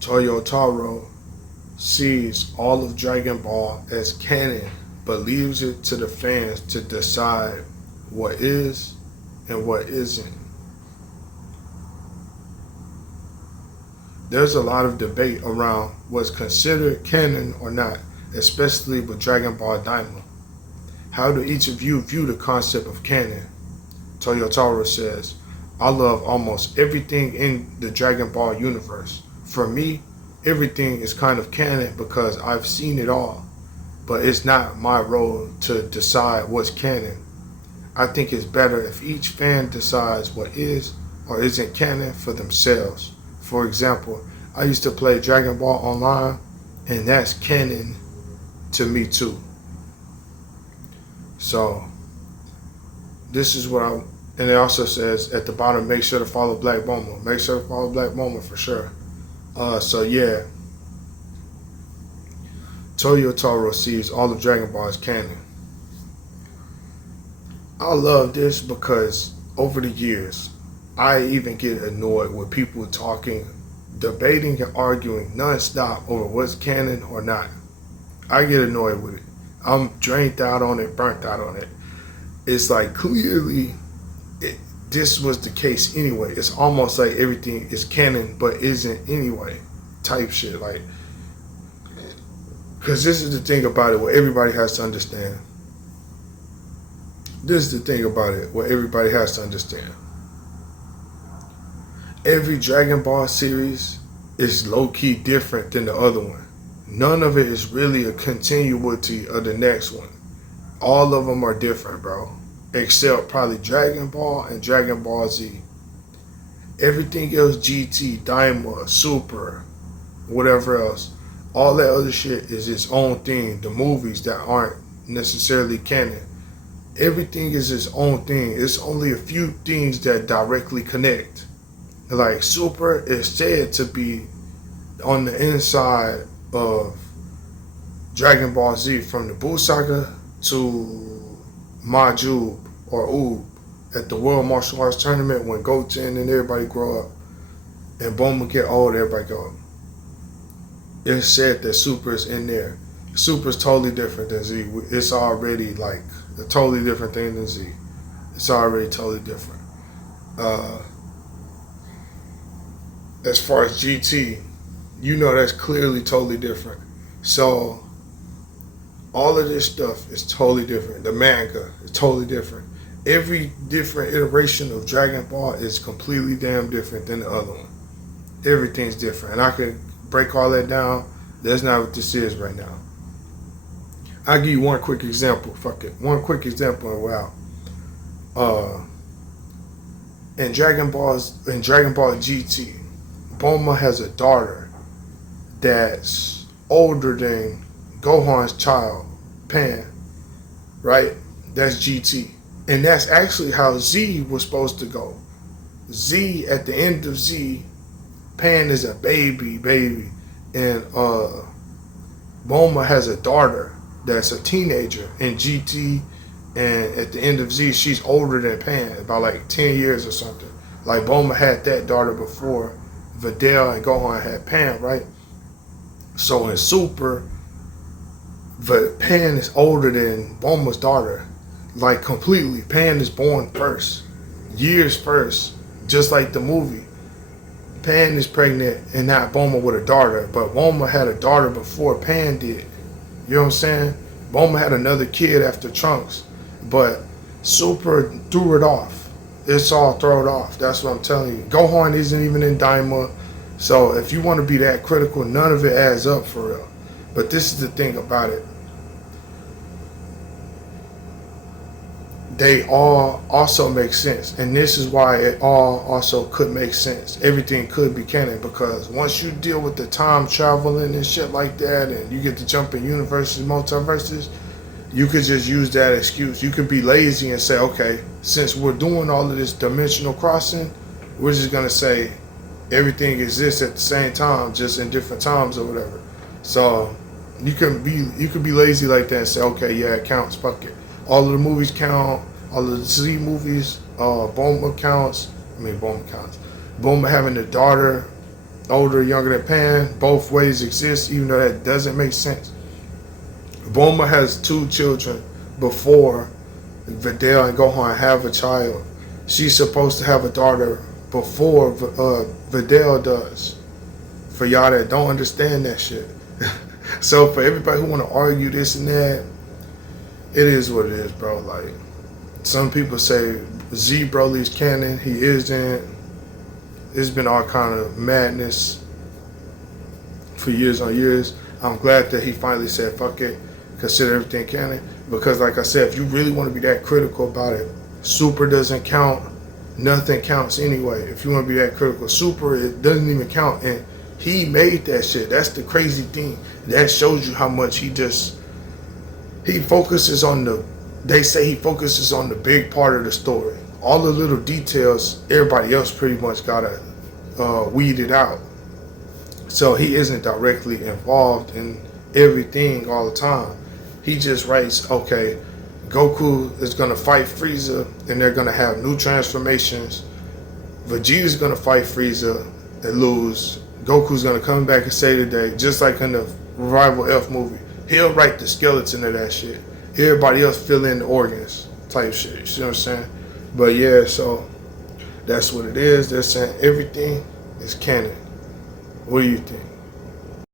Toyotaro sees all of Dragon Ball as canon, but leaves it to the fans to decide what is and what isn't. There's a lot of debate around what's considered canon or not, especially with Dragon Ball Daima. How do each of you view the concept of canon? Toyotaro says, I love almost everything in the Dragon Ball universe. For me, everything is kind of canon because I've seen it all, but it's not my role to decide what's canon. I think it's better if each fan decides what is or isn't canon for themselves. For example, I used to play Dragon Ball Online, and that's canon to me too. So, this is what I, and it also says at the bottom, make sure to follow Black Boma. Make sure to follow Black Boma for sure. So yeah, Toyotaro sees all of Dragon Ball as canon. I love this because over the years, I even get annoyed with people talking, debating and arguing nonstop over what's canon or not. I get annoyed with it. I'm drained out on it, burnt out on it. It's like clearly this was the case anyway. It's almost like everything is canon but isn't anyway type shit. Like, because this is the thing about it what everybody has to understand. This is the thing about it what everybody has to understand. Every Dragon Ball series is low-key different than the other one. None of it is really a continuity of the next one. All of them are different, bro. Except probably Dragon Ball and Dragon Ball Z. Everything else, GT, Daima, Super, whatever else, all that other shit is its own thing. The movies that aren't necessarily canon. Everything is its own thing. It's only a few things that directly connect. Like Super is said to be on the inside of Dragon Ball Z from the Buu Saga to Majub or Oob at the World Martial Arts Tournament when Goten and everybody grow up and Bulma get old, everybody go up. It's said that Super is in there. Super is totally different than Z. It's already like a totally different thing than Z. It's already totally different. As far as GT, you know that's clearly totally different. So all of this stuff is totally different. The manga is totally different. Every different iteration of Dragon Ball is completely damn different than the other one. Everything's different. And I could break all that down. That's not what this is right now. I'll give you one quick example. Fuck it. One quick example and wow. In Dragon Ball GT, Bulma has a daughter that's older than Gohan's child, Pan, right? That's GT. And that's actually how Z was supposed to go. Z, at the end of Z, Pan is a baby. And Bulma has a daughter that's a teenager in GT. And at the end of Z, she's older than Pan, by like 10 years or something. Like Bulma had that daughter before Videl and Gohan had Pan, right? So in Super, Pan is older than Bulma's daughter. Like completely. Pan is born first. Years first. Just like the movie. Pan is pregnant and not Bulma with a daughter. But Bulma had a daughter before Pan did. You know what I'm saying? Bulma had another kid after Trunks. But Super threw it off. It's all thrown off. That's what I'm telling you. Gohan isn't even in Daima. So if you want to be that critical, none of it adds up for real. But this is the thing about it. They all also make sense. And this is why it all also could make sense. Everything could be canon. Because once you deal with the time traveling and shit like that, and you get to jump in universes, multiverses, you could just use that excuse. You could be lazy and say, okay, since we're doing all of this dimensional crossing, we're just going to say everything exists at the same time, just in different times or whatever. So you can be lazy like that and say, okay, yeah, it counts, fuck it. All of the movies count, all of the Z movies, Bulma counts. Bulma having a daughter older, younger than Pan. Both ways exist, even though that doesn't make sense. Bulma has 2 children before Videl and Gohan have a child. She's supposed to have a daughter before Videl does. For y'all that don't understand that shit. So for everybody who want to argue this and that, it is what it is, bro. Like, some people say Z Broly's canon, he isn't. It's been all kind of madness for years on years. I'm glad that he finally said, fuck it, consider everything canon. Because like I said, if you really want to be that critical about it, Super doesn't count. Nothing counts anyway. If you want to be that critical, Super, it doesn't even count. And he made that shit. That's the crazy thing. That shows you how much he focuses on they say he focuses on the big part of the story. All the little details, everybody else pretty much gotta weed it out. So he isn't directly involved in everything all the time. He just writes, okay, Goku is gonna fight Frieza and they're gonna have new transformations. Vegeta's gonna fight Frieza and lose. Goku's gonna come back and save the day, just like in the Revival F movie. He'll write the skeleton of that shit. Everybody else fill in the organs type shit. You see what I'm saying? But yeah, so that's what it is. They're saying everything is canon. What do you think?